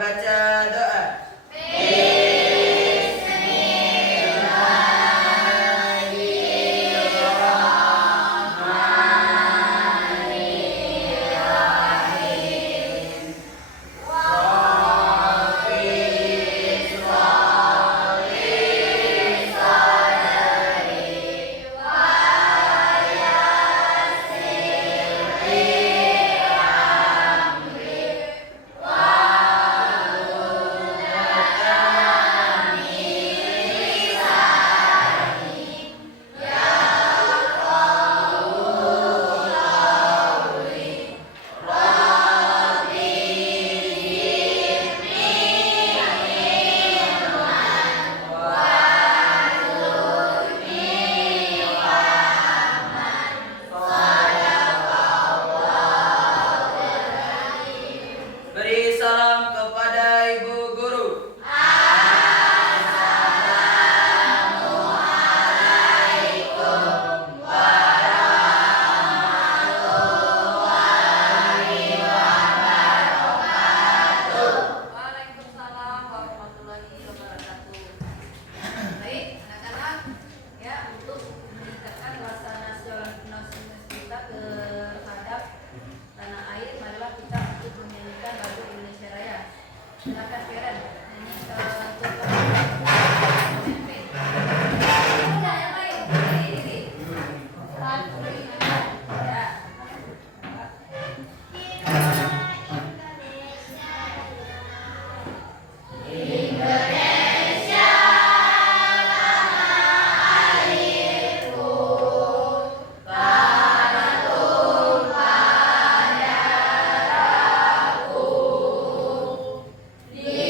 membaca doa. Beri salam kepada Ibu Guru. Waalaikumsalam warahmatullahi wabarakatuh. Baik, anak-anak, ya untuk meningkatkan rasa nasionalisme kita terhadap tanah air, marilah kita untuk menyanyikan lagu Indonesia Raya. Silakan Karen, nyanyi untuk udah yang lain, ini. Ya. Di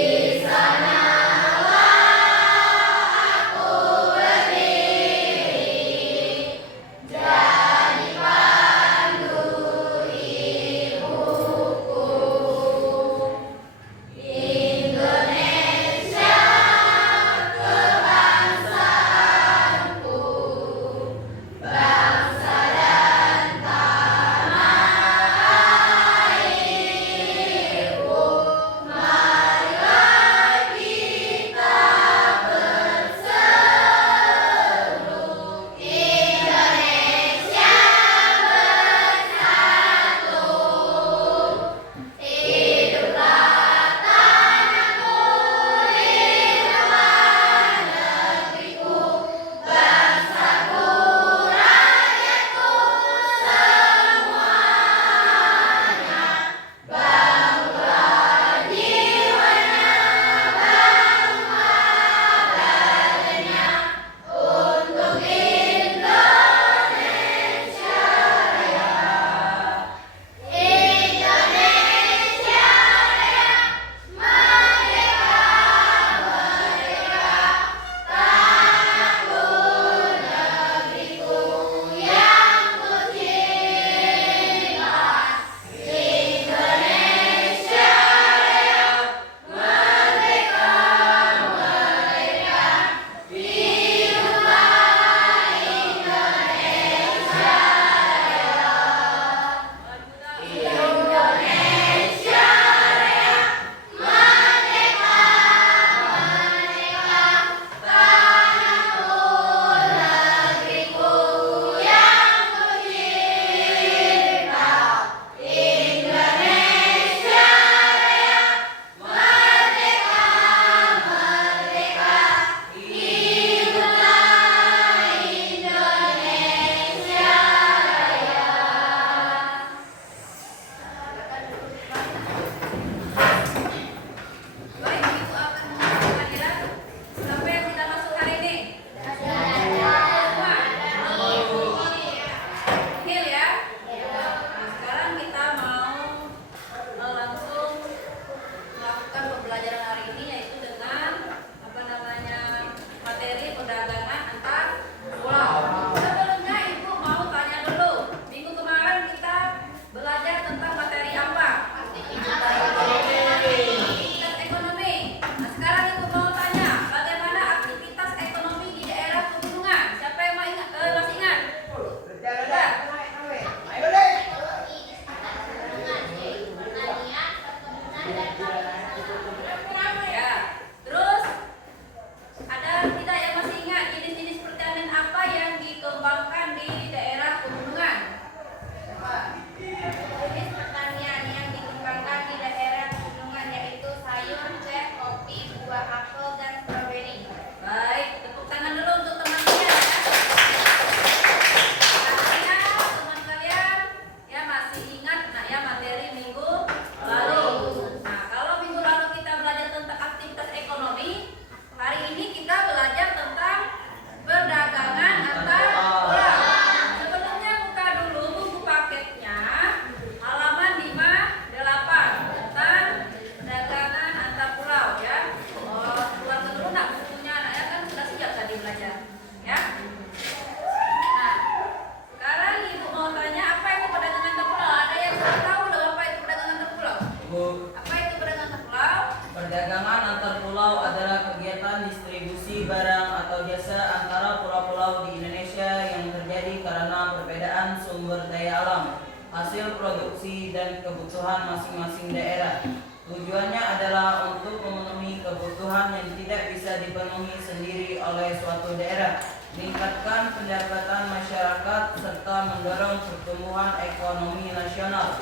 Perdagangan antar pulau adalah kegiatan distribusi barang atau jasa antara pulau-pulau di Indonesia yang terjadi karena perbedaan sumber daya alam, hasil produksi, dan kebutuhan masing-masing daerah. Tujuannya adalah untuk memenuhi kebutuhan yang tidak bisa dipenuhi sendiri oleh suatu daerah, meningkatkan pendapatan masyarakat, serta mendorong pertumbuhan ekonomi nasional.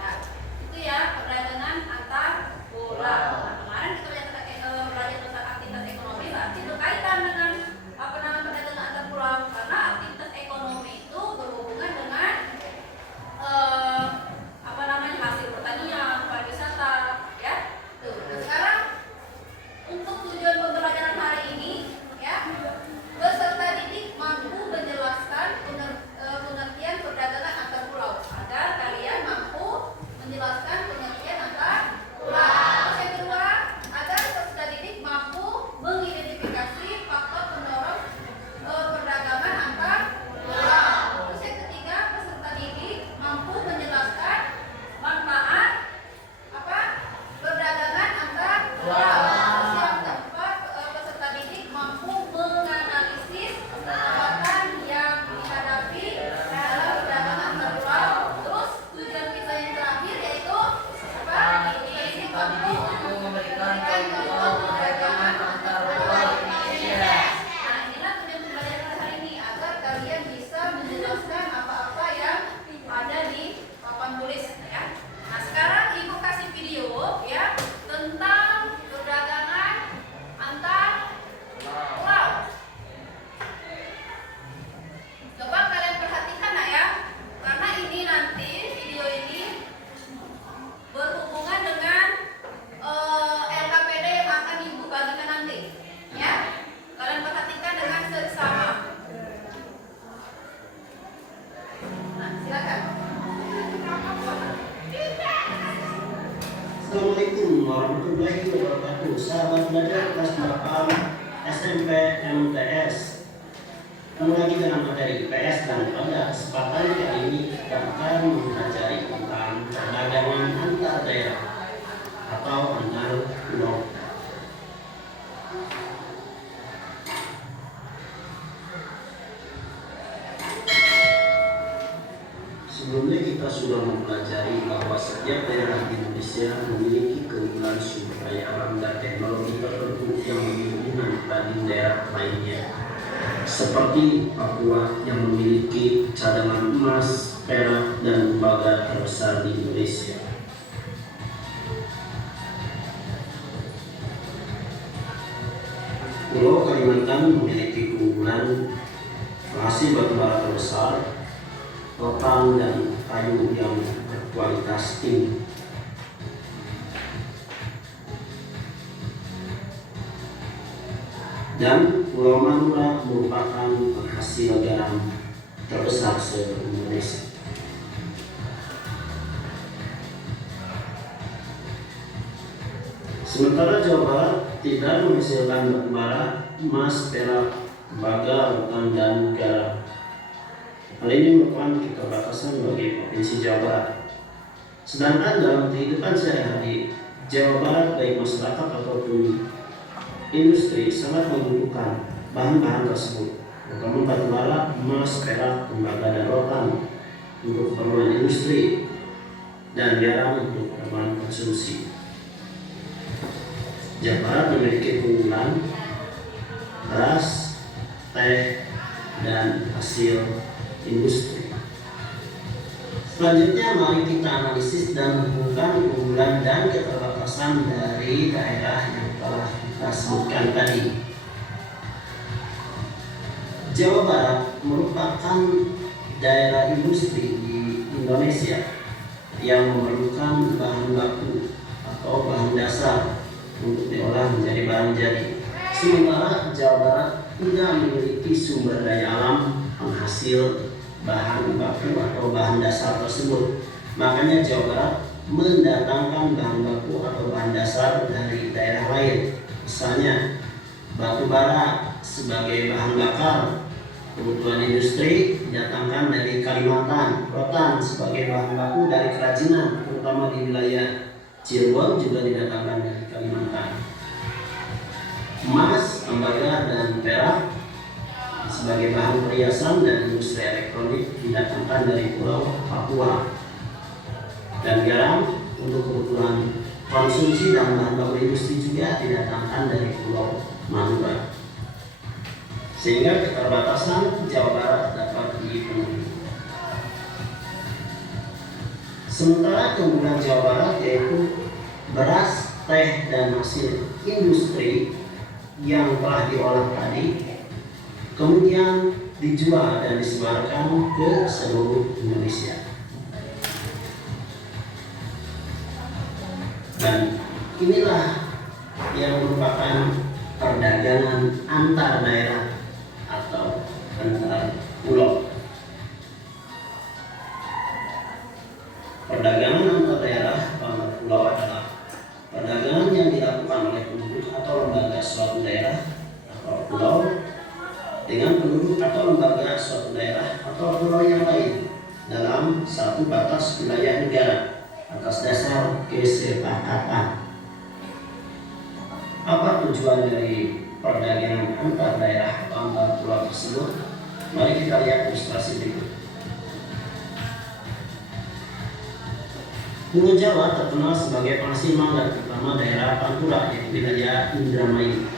Nah, itu ya perdagangan antar pulau. Nah, kemarin kita belajar tentang aktivitas ekonomi, berarti berkaitan dengan perdagangan antar pulau, karena aktivitas ekonomi itu berhubungan dengan hasil pertanian, pariwisata, ya. Tuh. Nah, sekarang untuk tujuan pembelajaran hari ini, ya, peserta didik mampu menjelaskan pengertian perdagangan antar pulau agar kalian mampu menjelaskan pengertian antar pulau. Terus yang kedua, agar peserta didik mampu mengidentifikasi faktor pendorong perdagangan antar pulau. Terus yang ketiga, peserta didik mampu menjelaskan manfaat perdagangan antar pulau. Terus yang keempat, peserta didik mampu menganalisis hambatan yang dihadapi dalam perdagangan antar pulau. Terus tujuan kita yang terakhir yaitu mampu memberikan contoh perdagangan antar pulau Indonesia. Nah, inilah tujuan pembelajaran hari ini agar kalian bisa menjelaskan apa-apa yang ada di papan tulis, ya. Nah, sekarang Ibu kasih video, ya, tentang perdagangan antar pulau. Coba kalian perhatikan, nah, ya, karena ini nanti video ini berhubungan dengan LKPD yang akan Ibu bagikan nanti, ya. Kalian perhatikan dengan seksama. Nah, silakan. Assalamualaikum warahmatullahi wabarakatuh. Sahabat belajar kelas 8 SMP MTS. Ketemu lagi dengan materi IPS, dan pada kesempatan kali ini kita akan mempelajari tentang perdagangan antar daerah atau antar pulau. Sebelumnya kita sudah mempelajari bahwa setiap daerah di Indonesia memiliki keunggulan sumber daya alam dan teknologi tertentu yang lebih dominan dibanding daerah lainnya. Seperti Papua yang memiliki cadangan emas, perak, dan tembaga terbesar di Indonesia. Pulau Kalimantan memiliki keunggulan penghasil batubara terbesar, rotan dan kayu yang berkualitas tinggi. Dan Pulau Madura merupakan penghasil garam terbesar se-Indonesia. Sementara Jawa Barat tidak menghasilkan batubara, emas, perak, tembaga, rotan, dan garam. Hal ini merupakan keterbatasan bagi Provinsi Jawa Barat. Sedangkan dalam kehidupan sehari-hari, Jawa Barat baik masyarakat ataupun industri sangat membutuhkan bahan-bahan tersebut, terutama batubara, emas, perak, tembaga, dan rotan untuk keperluan industri dan garam untuk keperluan konsumsi. Jawa Barat memiliki keunggulan beras, teh, dan hasil industri. Selanjutnya mari kita analisis dan hubungkan keunggulan dan keterbatasan dari daerah yang telah kita sebutkan tadi. Jawa Barat merupakan daerah industri di Indonesia yang memerlukan bahan baku atau bahan dasar untuk diolah menjadi barang jadi. Sementara Jawa Barat tidak memiliki sumber daya alam penghasil bahan baku atau bahan dasar tersebut. Makanya Jawa Barat mendatangkan bahan baku atau bahan dasar dari daerah lain. Misalnya batu bara sebagai bahan bakar kebutuhan industri didatangkan dari Kalimantan, rotan sebagai bahan baku dari kerajinan terutama di wilayah Cirebon juga didatangkan dari Kalimantan. sebagai bahan perhiasan dan industri elektronik didatangkan dari Pulau Papua, dan garam untuk kebutuhan konsumsi dan bahan baku industri juga didatangkan dari Pulau Madura, sehingga keterbatasan Jawa Barat dapat dipenuhi. Sementara keunggulan Jawa Barat yaitu beras, teh, dan hasil industri yang telah diolah tadi kemudian dijual dan disebarkan ke seluruh Indonesia. Dan inilah yang merupakan perdagangan antar daerah atau antar pulau. Perdagangan antar daerah atau antar pulau adalah perdagangan yang dilakukan oleh penduduk atau lembaga suatu daerah atau pulau dengan penduduk atau lembaga suatu daerah atau pulau yang lain dalam satu batas wilayah negara atas dasar kesepakatan. Apa tujuan dari perdagangan antar daerah atau antar pulau tersebut? Mari kita lihat ilustrasi berikut. Pulau Jawa terkenal sebagai penghasil mangga, terutama daerah Pantura, yaitu wilayah Indramayu.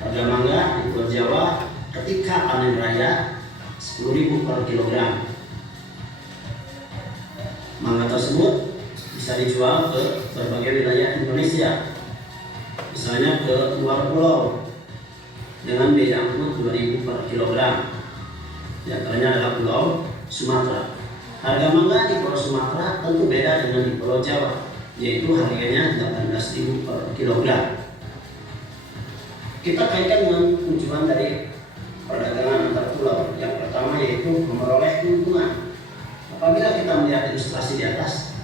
Harga mangga di Pulau Jawa ketika panen raya 10.000 per kilogram. Mangga tersebut bisa dijual ke berbagai wilayah Indonesia, misalnya ke luar pulau dengan biaya angkut 2.000 per kilogram. Di antaranya adalah Pulau Sumatera. Harga mangga di Pulau Sumatera tentu beda dengan di Pulau Jawa, yaitu harganya 18.000 per kilogram. Kita kaitkan dengan tujuan dari perdagangan antar pulau. Yang pertama yaitu memperoleh keuntungan. Apabila kita melihat ilustrasi di atas,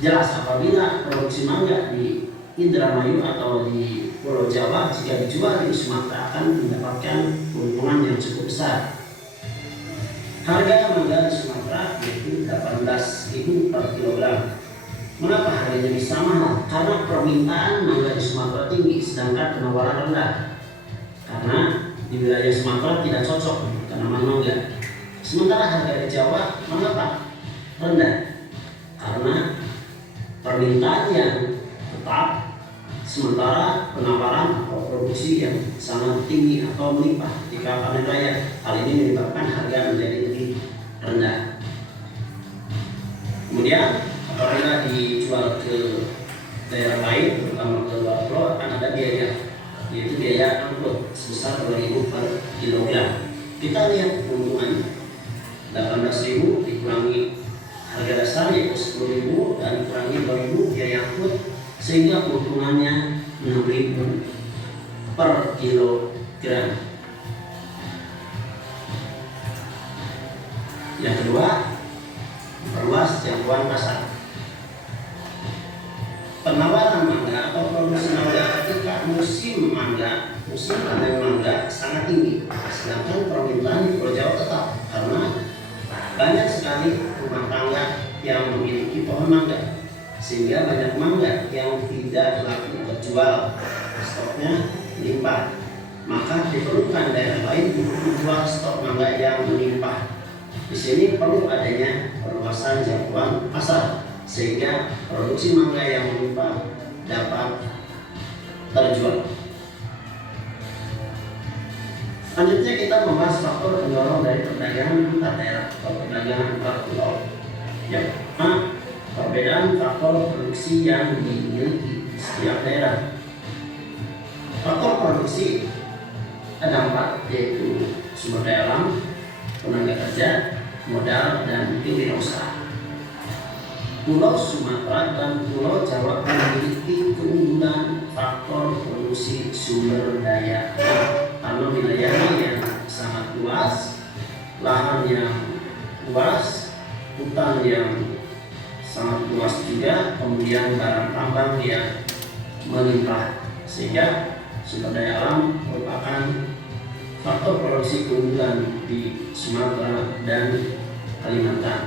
jelas apabila produksi mangga di Indramayu atau di Pulau Jawa jika dijual di Sumatera akan mendapatkan keuntungan yang cukup besar. Harga mangga di Sumatera yaitu 18.000 per kilogram. Mengapa harganya bisa mahal? Karena permintaan mangga di Sumatera tinggi sedangkan penawaran rendah. Karena di wilayah Sumatera tidak cocok untuk tanaman mangga. Sementara harga di Jawa mengapa rendah? Karena permintaan yang tetap, sementara penawaran atau produksi yang sangat tinggi atau melimpah ketika panen raya. Hal ini menyebabkan harga menjadi lebih rendah. Kemudian apabila dijual ke daerah lain, terutama ke luar pulau, akan ada biaya, yaitu biaya angkut sebesar 2.000 per kilogram. Kita lihat keuntungan 18.000 dikurangi harga dasar yaitu 10.000 dan dikurangi 2.000 biaya angkut, sehingga keuntungannya 6.000 per kilogram. Yang kedua, memperluas jangkauan pasar. Penawaran mangga atau produksi mangga ketika musim panen mangga sangat tinggi, sedangkan permintaan di Pulau Jawa tetap karena banyak sekali rumah tangga yang memiliki pohon mangga, sehingga banyak mangga yang tidak laku terjual, stoknya melimpah. Maka diperlukan daerah lain untuk menjual stok mangga yang melimpah. Di sini perlu adanya perluasan jangkauan pasar sehingga produksi mangga yang melimpah dapat terjual. Selanjutnya kita membahas faktor pendorong dari perdagangan antar daerah atau perdagangan antar pulau. Yang pertama, perbedaan faktor produksi yang dimiliki setiap daerah. Faktor produksi ada 4, yaitu sumber daya alam, tenaga kerja, modal, dan kewirausahaan. Pulau Sumatera dan Pulau Jawa memiliki keunggulan faktor produksi sumber daya alam karena wilayahnya yang sangat luas, lahan yang luas, hutan yang sangat luas juga, kemudian barang tambang yang melimpah, sehingga sumber daya alam merupakan faktor produksi keunggulan di Sumatera dan Kalimantan,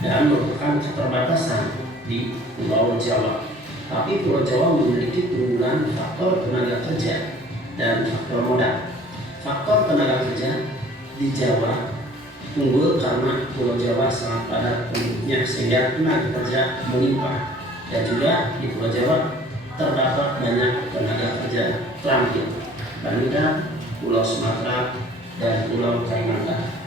dan merupakan keterbatasan di Pulau Jawa. Tapi Pulau Jawa memiliki keunggulan faktor tenaga kerja dan faktor modal. faktor tenaga kerja di Jawa unggul karena Pulau Jawa sangat padat penduduknya sehingga tenaga kerja melimpah, dan juga di Pulau Jawa terdapat banyak tenaga kerja terampil dibandingkan Pulau Sumatera dan Pulau Kalimantan.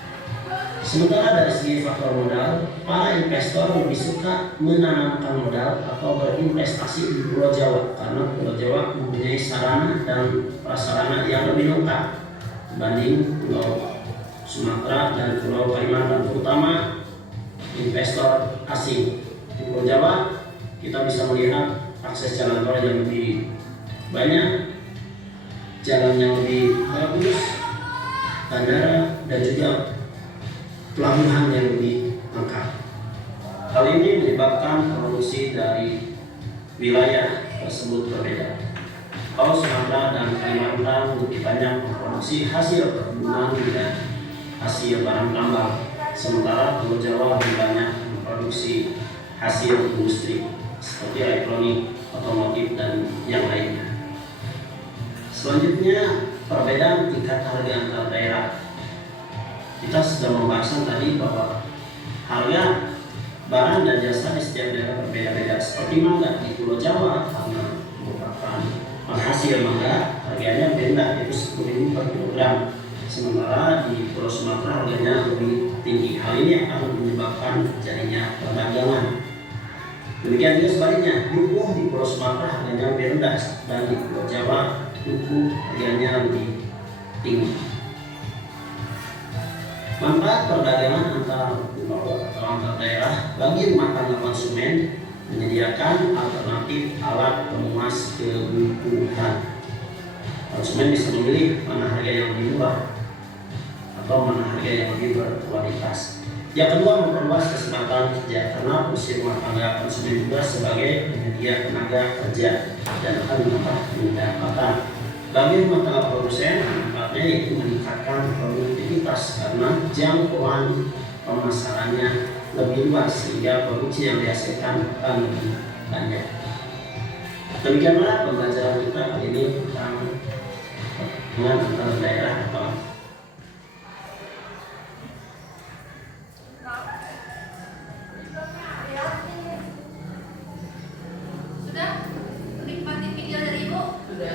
Sementara dari segi faktor modal, para investor lebih suka menanamkan modal atau berinvestasi di Pulau Jawa karena Pulau Jawa mempunyai sarana dan prasarana yang lebih lengkap dibanding Pulau Sumatera dan Pulau Kalimantan, terutama investor asing. Di Pulau Jawa kita bisa melihat akses jalan tol yang lebih banyak, jalan yang lebih bagus, bandara, dan juga pelabuhan yang lebih lengkap. Hal ini menyebabkan produksi dari wilayah tersebut berbeda. Pulau Sumatera dan Kalimantan lebih banyak memproduksi hasil perkebunan dan hasil barang tambang, sementara Pulau Jawa lebih banyak memproduksi hasil industri seperti elektronik, otomotif, dan yang lainnya. Selanjutnya, perbedaan tingkat harga antar daerah. Kita sudah membahas tadi bahwa harga barang dan jasa di setiap daerah berbeda-beda. Seperti mangga di Pulau Jawa karena merupakan penghasil mangga, harganya rendah, yaitu 10.000 per kilogram. Sementara di Pulau Sumatera harganya lebih tinggi. Hal ini akan menyebabkan terjadinya perdagangan. Demikian juga sebaliknya, dukuh di Pulau Sumatera harganya lebih rendah, dan di Pulau Jawa dukuh harganya lebih tinggi. Manfaat perdagangan antar pulau atau antar daerah bagi rumah tangga konsumen menyediakan alternatif alat pemuas kebutuhan. Konsumen bisa memilih mana harga yang lebih murah atau mana harga yang lebih berkualitas. Yang kedua, memperluas kesempatan kerja karena fungsi rumah tangga konsumen juga sebagai penyedia tenaga kerja dan akan menambah pendapatan. Bagi rumah tangga produsen, manfaatnya yaitu meningkatkan produktivitas karena jangkauan pemasarannya lebih luas sehingga produksi yang dihasilkan akan lebih banyak. Demikianlah pembelajaran kita kali ini tentang perdagangan antar daerah atau Sudah menikmati video dari Ibu? Sudah.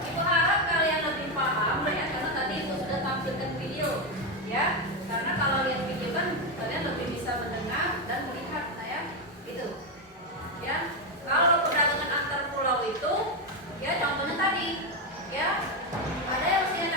Ibu harap kalian lebih paham ya, karena tadi Ibu sudah tampilkan video ya. Karena kalau lihat video kan kalian lebih bisa mendengar dan melihat, nah ya, gitu. Ya, kalau perdagangan antar pulau itu, ya contohnya tadi, ya ada yang usianya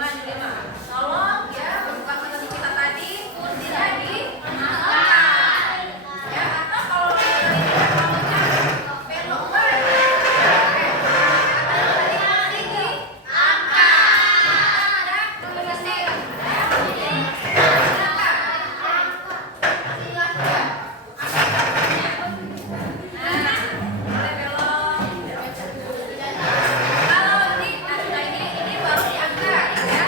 Tolong ya bukan materi kita tadi kursinya diangkat. Ya atau kalau kita belok balik. Kalau ini baru diangkat ya.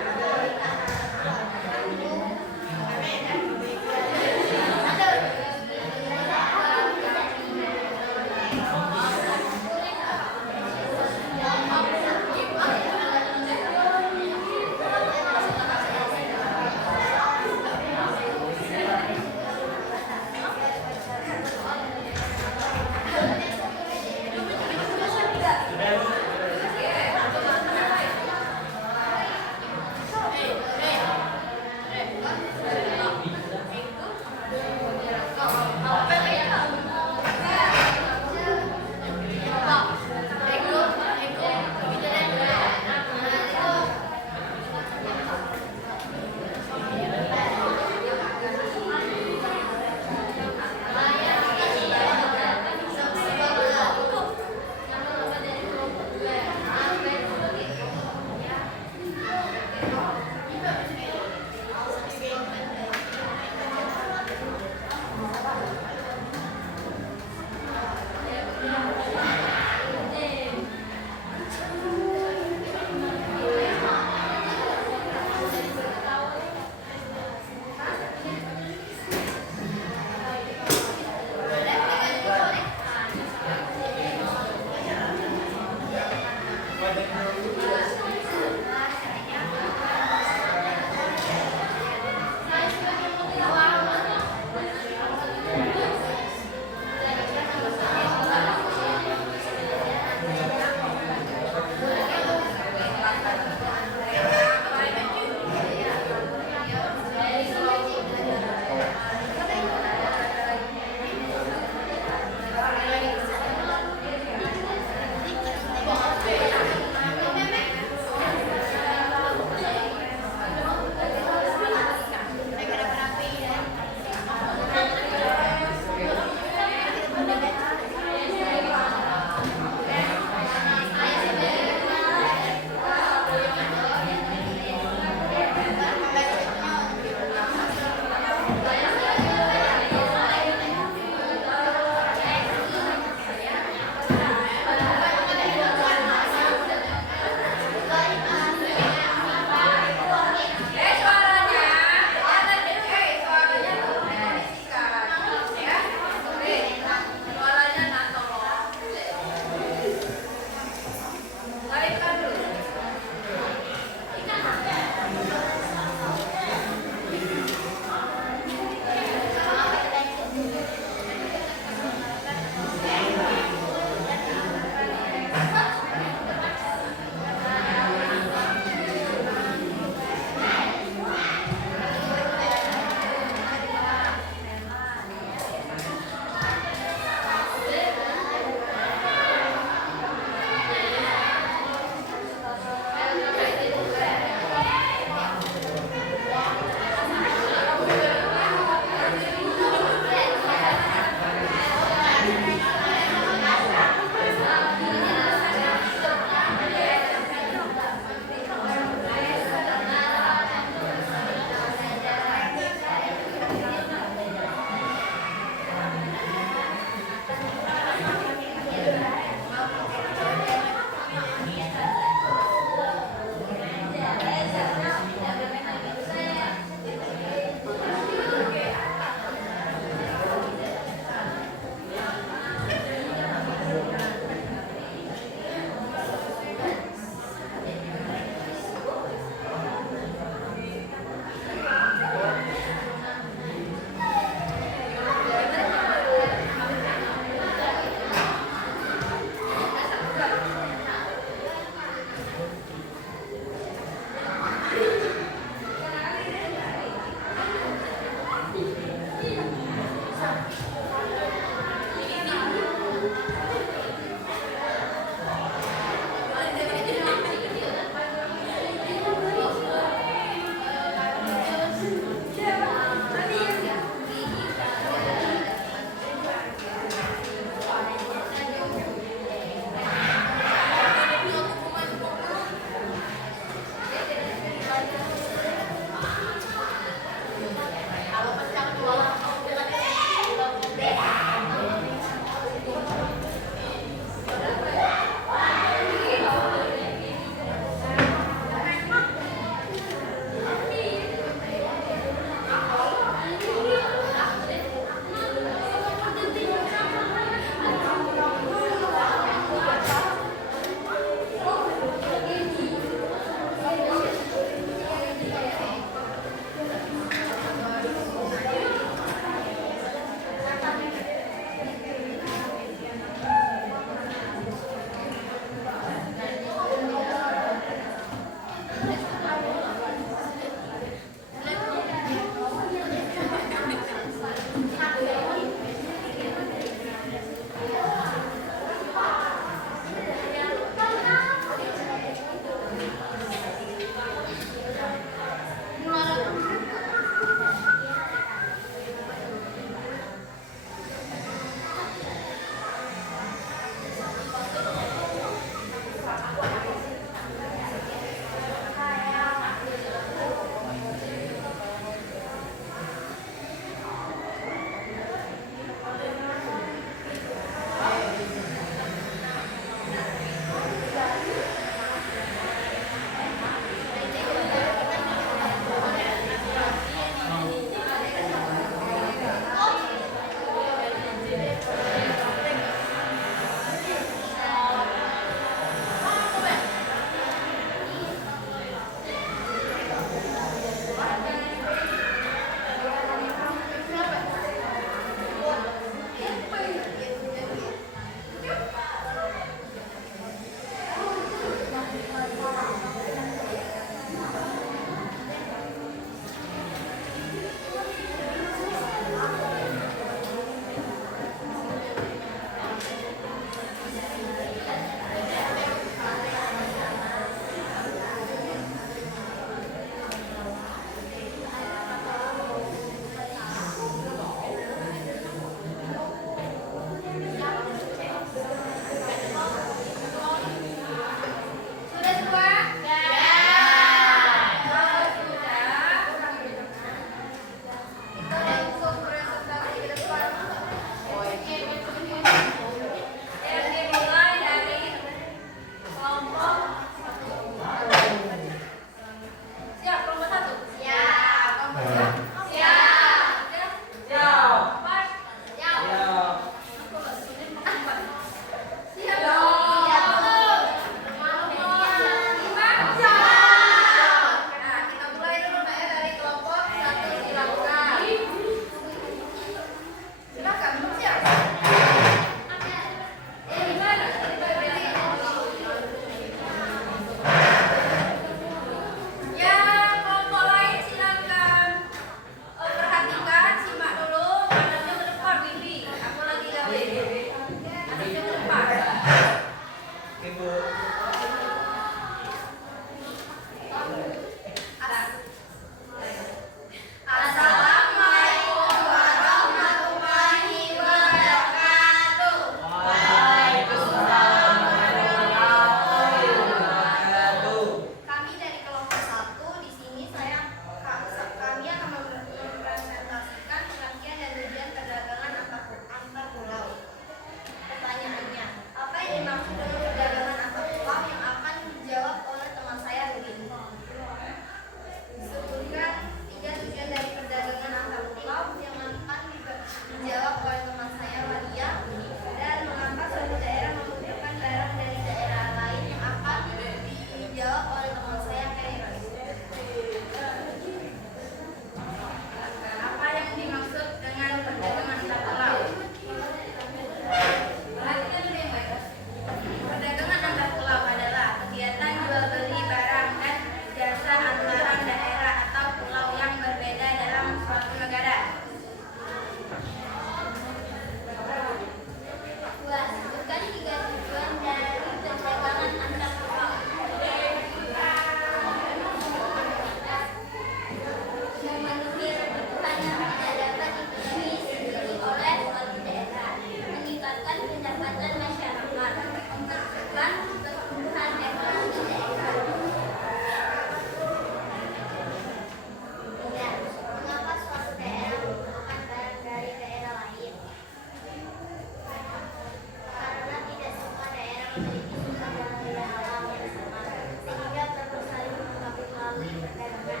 memiliki sumber daya alam yang sama, sehingga dapat saling melengkapi melalui perdagangan.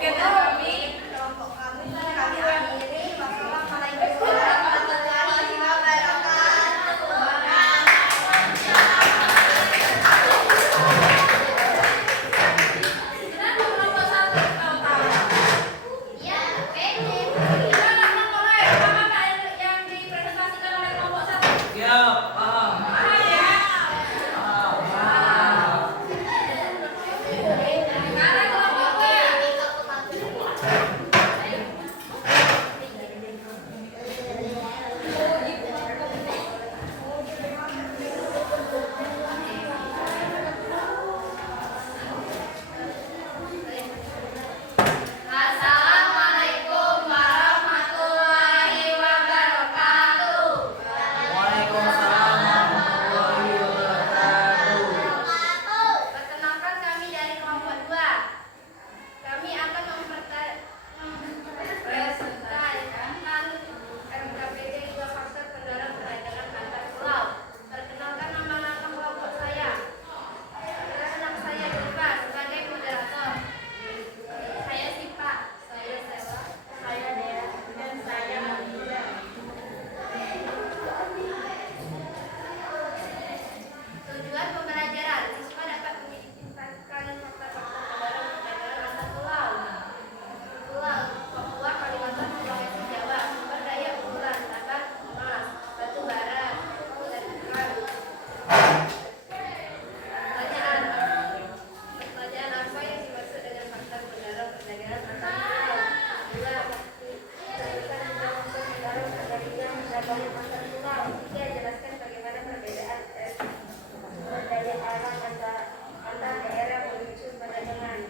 Sekian kami, kelompok kami akhiri. Wassalamualaikum warahmatullahi wabarakatuh. Kenapa kelompok satu tahu? Ya, pede. Gimana kelompok lain? Paham nggak yang dipresentasikan oleh kelompok satu? Ya, paham. Paham ya? Paham. Sekarang kelompok dua. Assalamualaikum warahmatullahi wabarakatuh. Waalaikumsalam warahmatullahi wabarakatuh. Perkenalkan kami dari kelompok 2. Kami akan mempresentasikan RKPD 2 faktor kendala perdagangan antar pulau. Perkenalkan nama lengkap kelompok saya. Anak saya Diva sebagai moderator. Saya Sipa, saya Sela, saya Dea, dan saya Aliza. Tujuan pembelajaran, siswa dapat meningkatkan faktor-faktor kendala perdagangan antar pulau. Pulau Papua, Kalimantan, Sulawesi, Jawa, sumber daya unggulan, tambang emas, batu bara, dan ikan. Pertanyaan apa yang dimaksud dengan faktor kendala perdagangan antar pulau? 2. Jelaskan tentang faktor kendala perdagangan antar pulau. 3. Jelaskan bagaimana perbedaan sumber daya alam antar daerah menuju perdagangan.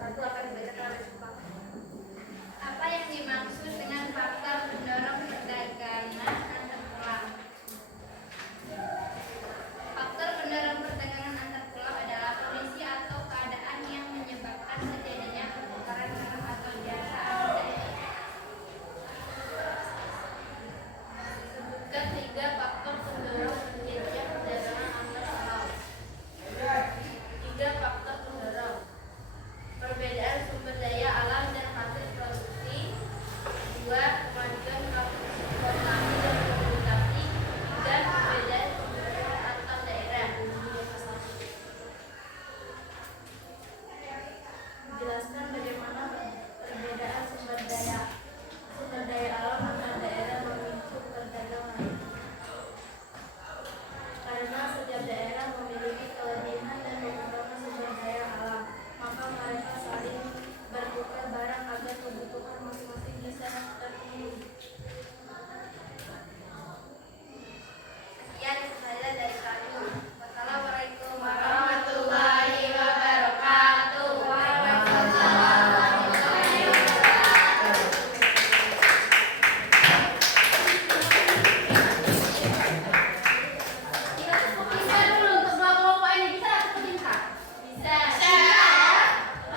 Satu akan dibacakan oleh Sepang. Apa yang dimaksud dengan faktor pendorong perdagangan antar pulau? Faktor pendorong perdagangan antar pulau adalah kondisi atau keadaan yang menyebabkan terjadinya pertukaran barang atau jasa antar daerah. Sebutkan 3 faktor pendorong terjadinya perdagangan antar pulau. 3 faktor pendorong: perbedaan sumber daya alam dan hasil produksi. 2. Kemajuan transportasi dan komunikasi. 3. Perbedaan sumber daya antar daerah. Jelaskan bagaimana perbedaan sumber daya alam antar daerah memicu perdagangan. Karena setiap daerah memiliki kelebihan dan kekurangan sumber daya alam, maka mereka saling bertukar barang agar kebutuhan masing-masing bisa terpenuhi. Sekian saya dari kami. Wassalamualaikum warahmatullahi wabarakatuh. Waalaikumsalam warahmatullahi wabarakatuh. Kita tepuk bisa dulu untuk dua kelompok ini. Bisa tepuk bisa? Bisa.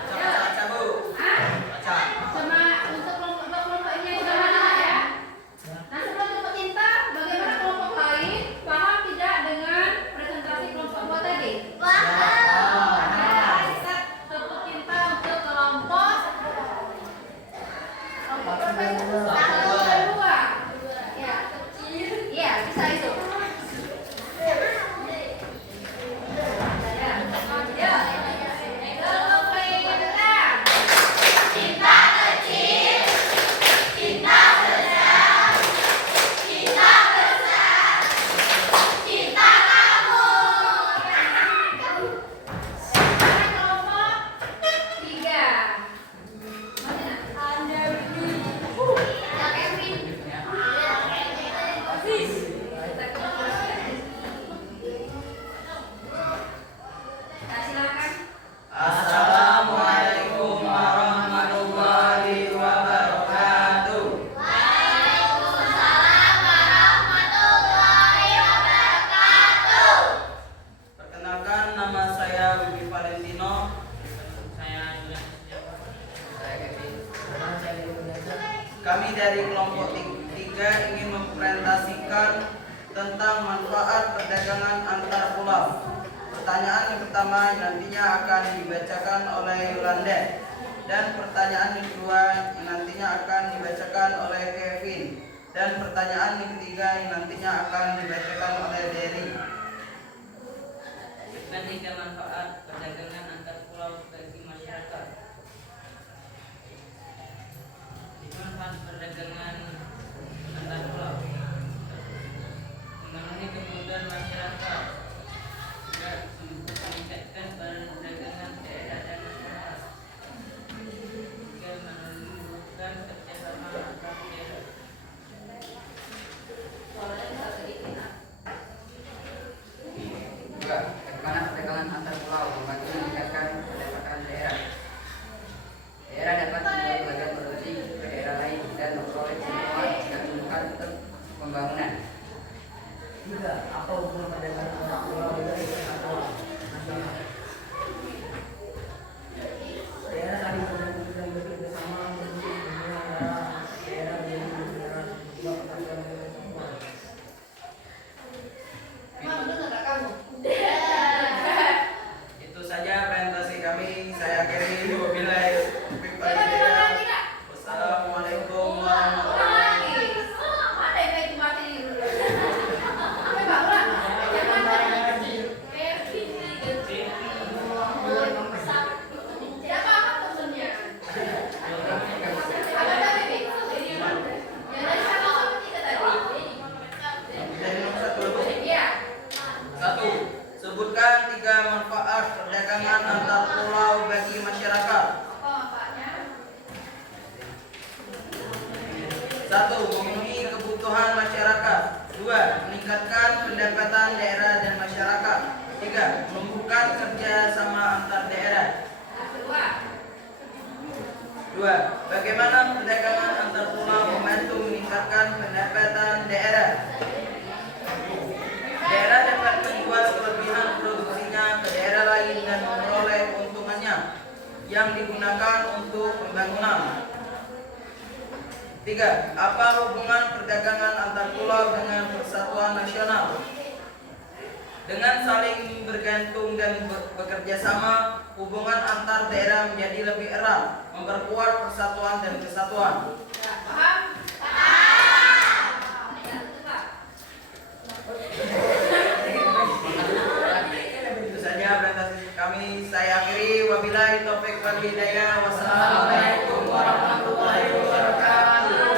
Baca, Bu. Hah? Baca. Sama untuk dua kelompok ini yang sudah mana ya? Nah, sebelum tepuk cinta, bagaimana kelompok lain paham tidak dengan presentasi kelompok 2 tadi? Nah, kita tepuk cinta untuk kelompok satu dan 2. Ya, iya bisa itu. Ya, kelompok kita. Cinta kecil, cinta besar, cinta besar, cinta kamu. Sekarang kelompok 3. Anda Kevin. Silakan. Assalamualaikum warahmatullahi wabarakatuh. Waalaikumsalam warahmatullahi wabarakatuh. Perkenalkan, nama saya Wibi Valentino. Kami dari kelompok 3 ketiga ingin mempresentasikan tentang manfaat perdagangan antar pulau. Pertanyaan yang pertama nantinya akan dibacakan oleh Yolanda, dan pertanyaan yang kedua yang nantinya akan dibacakan oleh Kevin, dan pertanyaan yang ketiga yang nantinya akan dibacakan oleh Derry. Ketiga manfaat perdagangan antar pulau bagi masyarakat. Manfaat perdagangan antar pulau memenuhi kebutuhan masyarakat, juga meningkatkan perdagangan daerah dan masyarakat, juga menumbuhkan kerjasama antar daerah. Juga bagaimana perdagangan antar pulau membantu meningkatkan pendapatan daerah. Daerah dapat menjual bagian produksi ke daerah lain dan memperoleh keuntungan yang dibutuhkan untuk pembangunan. Juga apa hubungan perdagangan antar pulau dengan kesatuan nasional? Daerah saling bergantung dan bekerja sama untuk hubungan antara daerah dengan negara sebuah kesatuan dan kesatuan. Emang bener gak kamu? Itu saja presentasi kami. Saya akhiri. Wabillahi taufiq wal Coba hidayah. lagi kak. Wassalamualaikum Orang warahmatullahi lagi. Mana yang kayak mati ini dulu? Apa bang? Jangan lagi. Kevin nih. Siapa apa pesennya? Apa tadi? Yang dari satu sampai tiga tadi. Dari nomor satu. Iya. 1. Sebutkan 3 manfaat perdagangan antar pulau bagi masyarakat. Apa manfaatnya? 1. Memenuhi kebutuhan masyarakat. 2. Meningkatkan pendapatan daerah dan masyarakat. 3. Menumbuhkan kerja sama antar daerah. Kedua. 2. Bagaimana perdagangan antar pulau membantu meningkatkan pendapatan daerah? Daerah dapat menjual kelebihan produksinya ke daerah lain dan memperoleh keuntungannya yang digunakan untuk pembangunan. 3. Apa hubungan perdagangan antar pulau dengan persatuan nasional? Dengan saling bergantung dan bekerja sama, hubungan antar daerah menjadi lebih erat, memperkuat persatuan dan kesatuan. Paham? Paham. Itu saja presentasi kami. Saya akhiri. Wabillahi taufiq wal hidayah. Wassalamualaikum warahmatullahi wabarakatuh.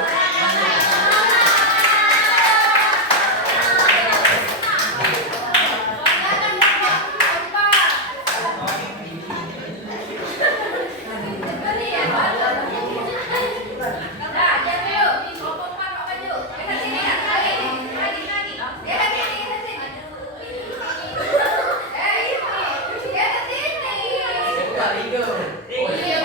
Iya,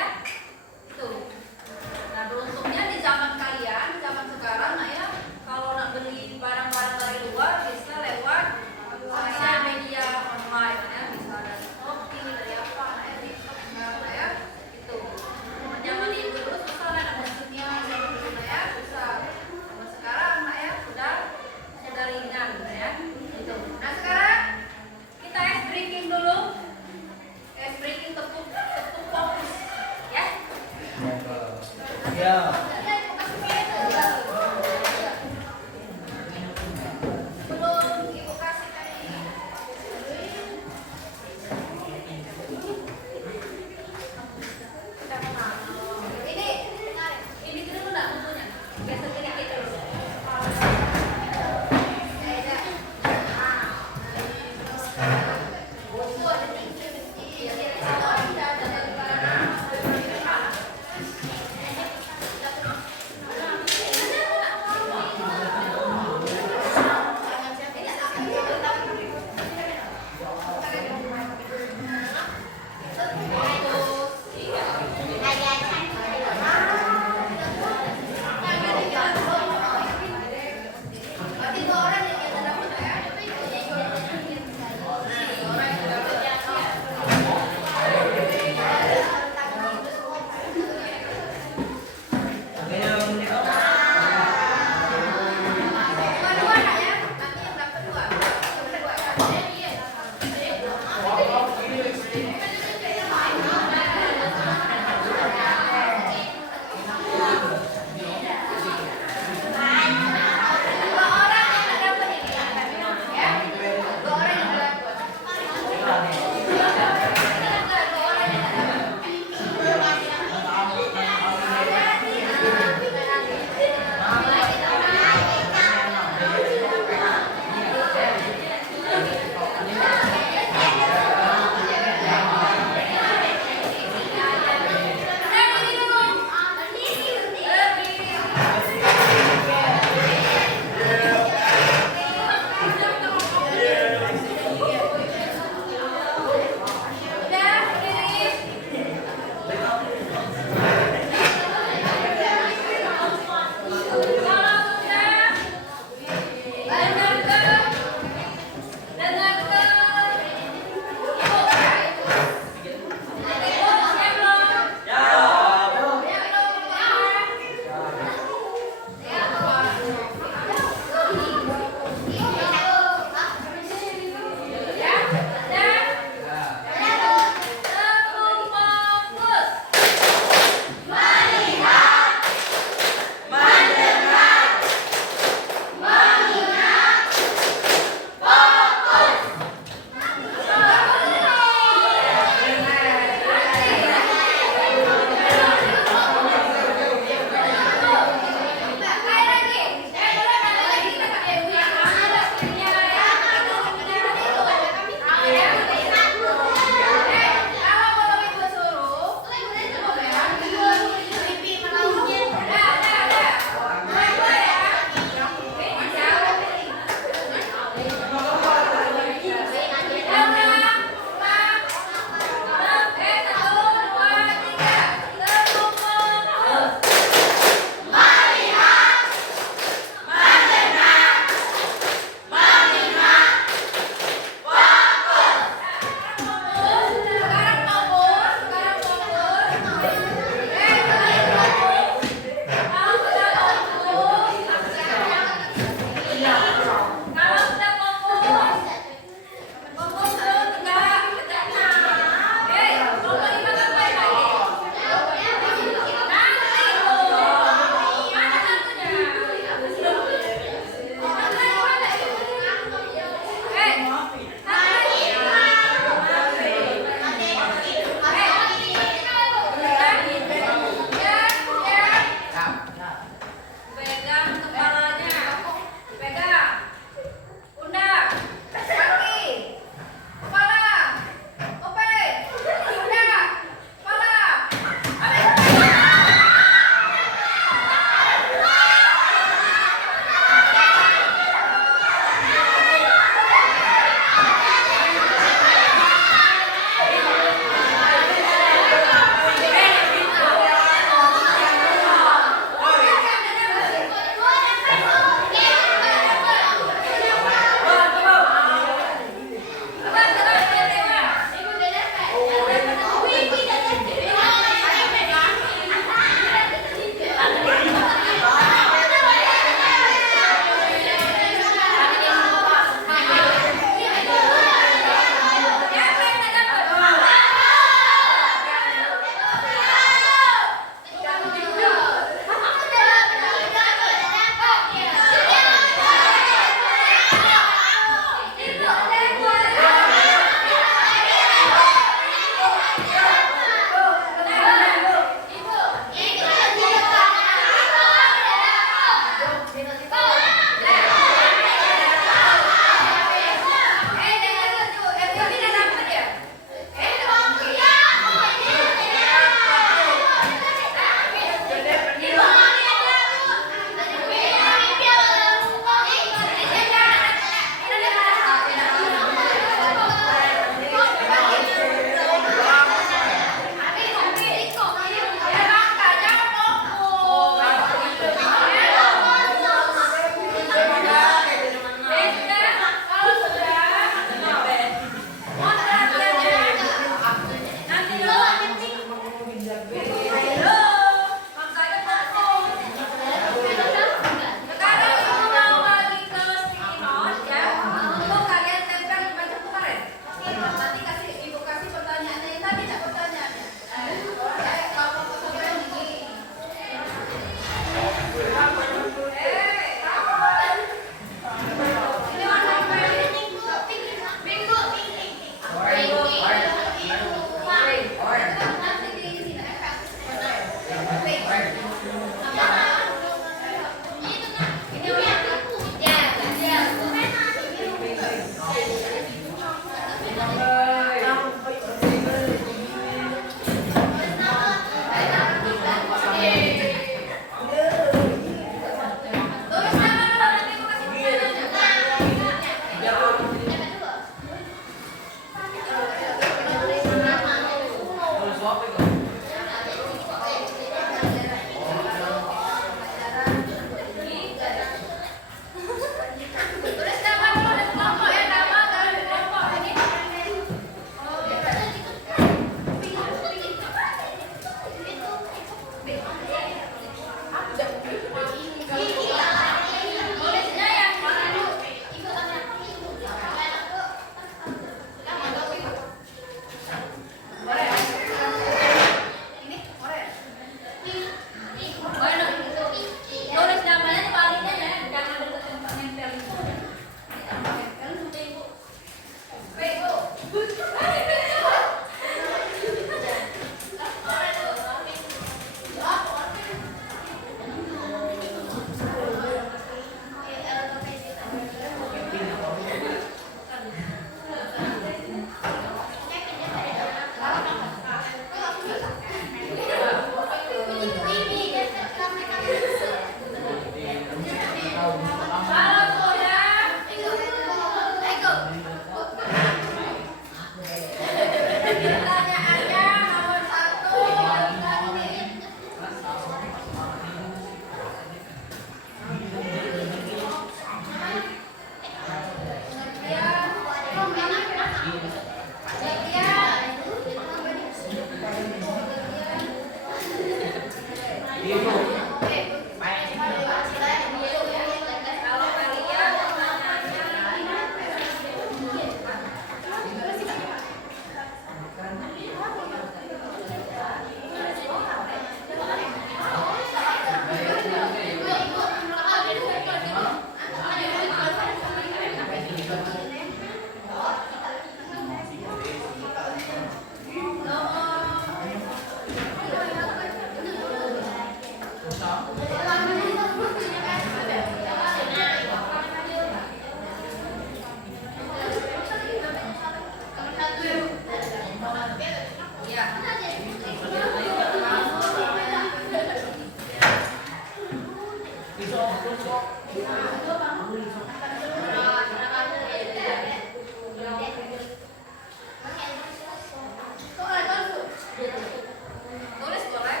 Tulis boleh.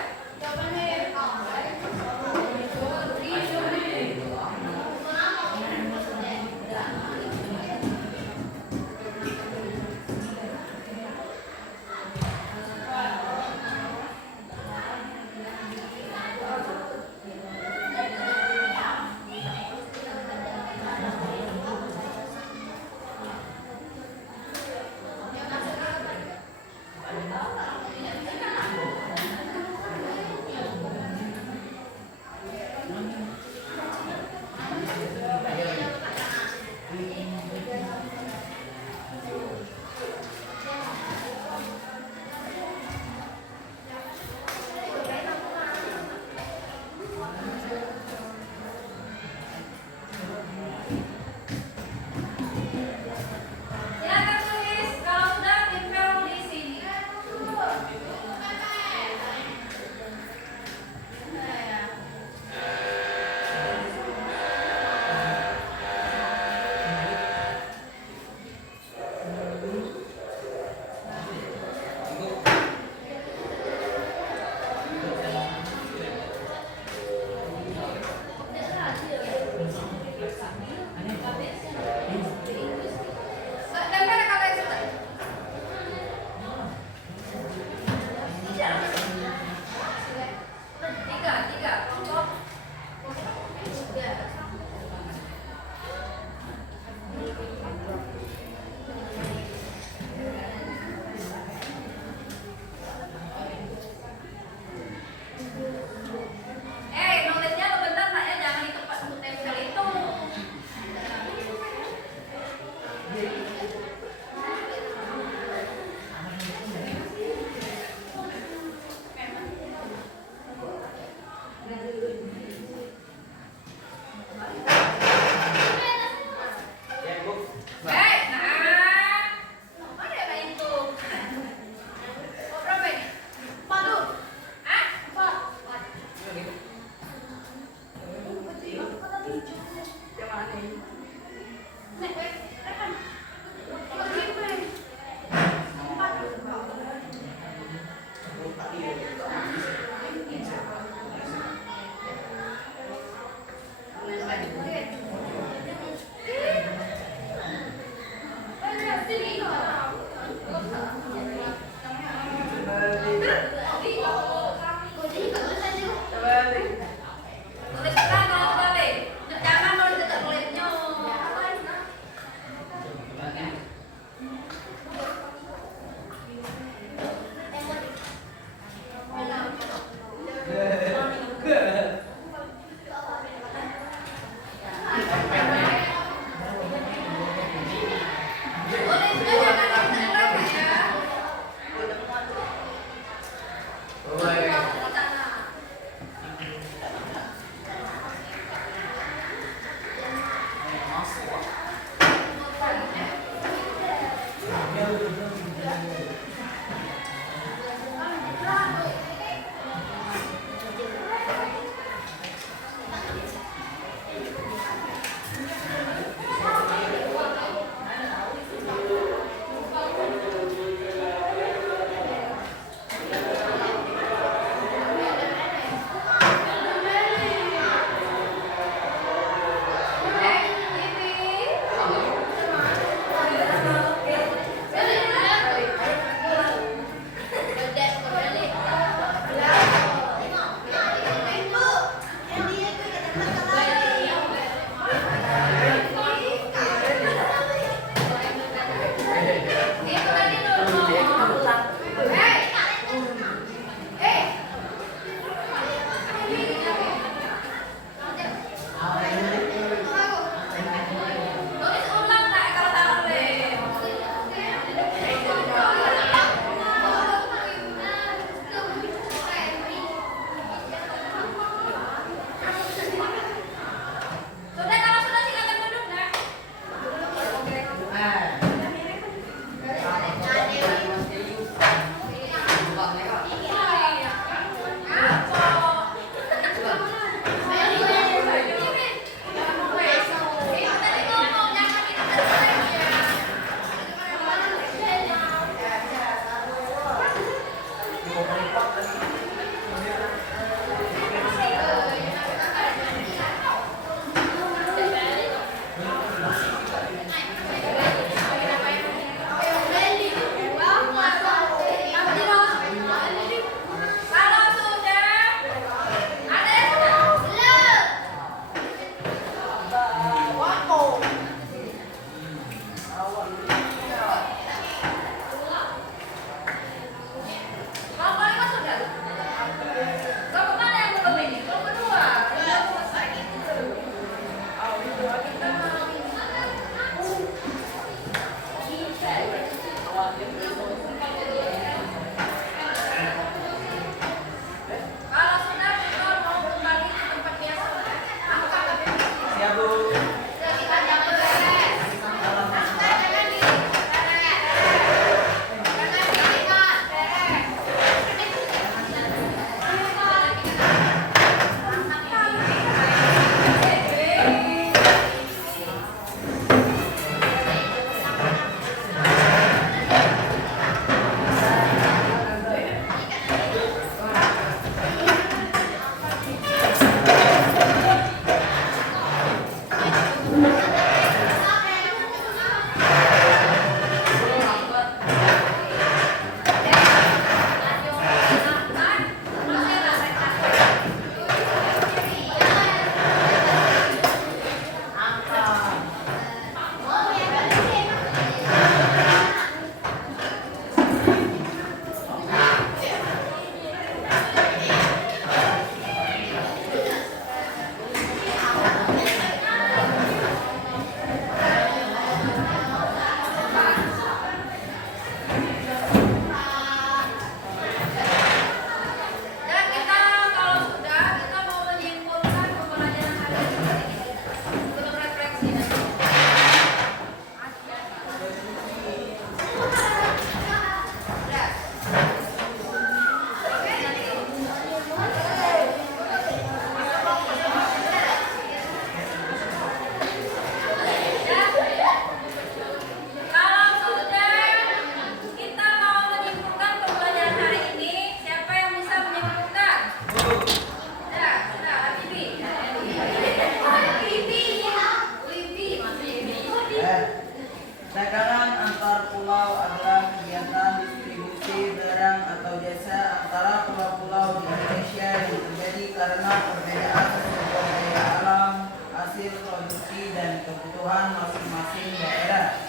kondisi dan kebutuhan masing-masing daerah.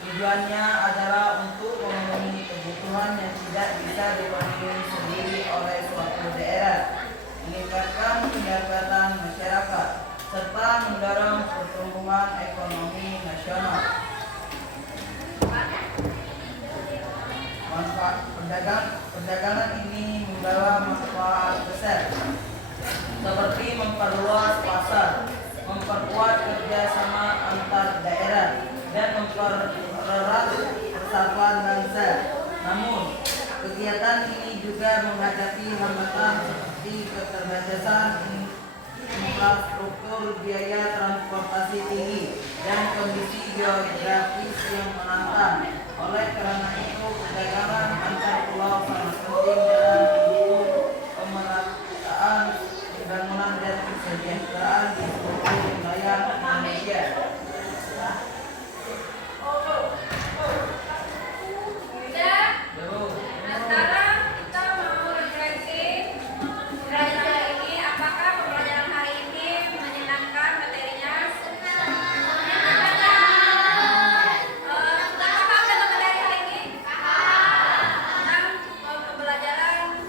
Tujuannya adalah untuk memenuhi kebutuhan yang tidak bisa dipenuhi sendiri oleh suatu daerah, meningkatkan pendapatan masyarakat, serta mendorong pertumbuhan ekonomi nasional. Perdagangan ini membawa manfaat besar, seperti memperluas pasar, memperkuat kerjasama antar daerah, dan mempererat persatuan bangsa. Namun, kegiatan ini juga menghadapi hambatan seperti keterbatasan infrastruktur, biaya transportasi tinggi, dan kondisi geografis yang menantang. Oleh karena itu, perdagangan antar pulau sangat penting dalam mendukung pemerataan pembangunan dan kesejahteraan di seluruh wilayah Indonesia. Udah. Nah, sekarang kita mau refleksi pembelajaran ini. Apakah pembelajaran hari ini menyenangkan materinya? Menyenangkan ya? Sudah paham dengan materi hari ini? Tentang pembelajaran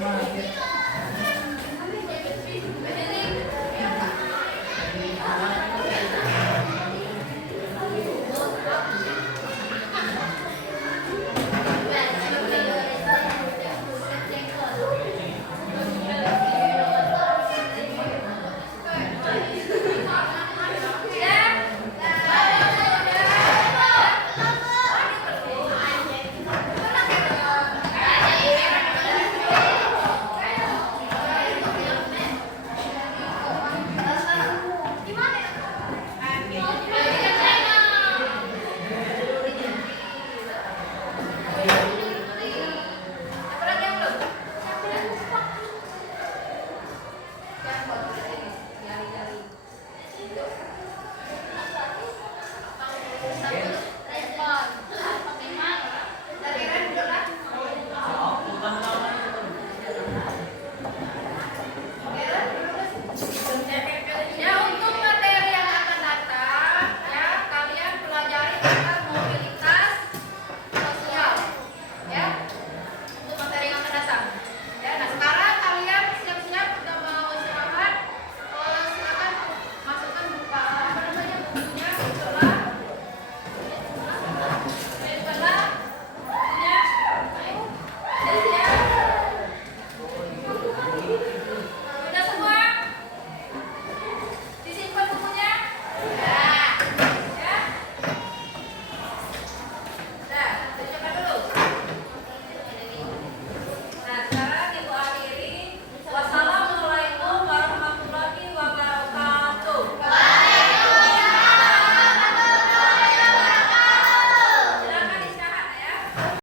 sama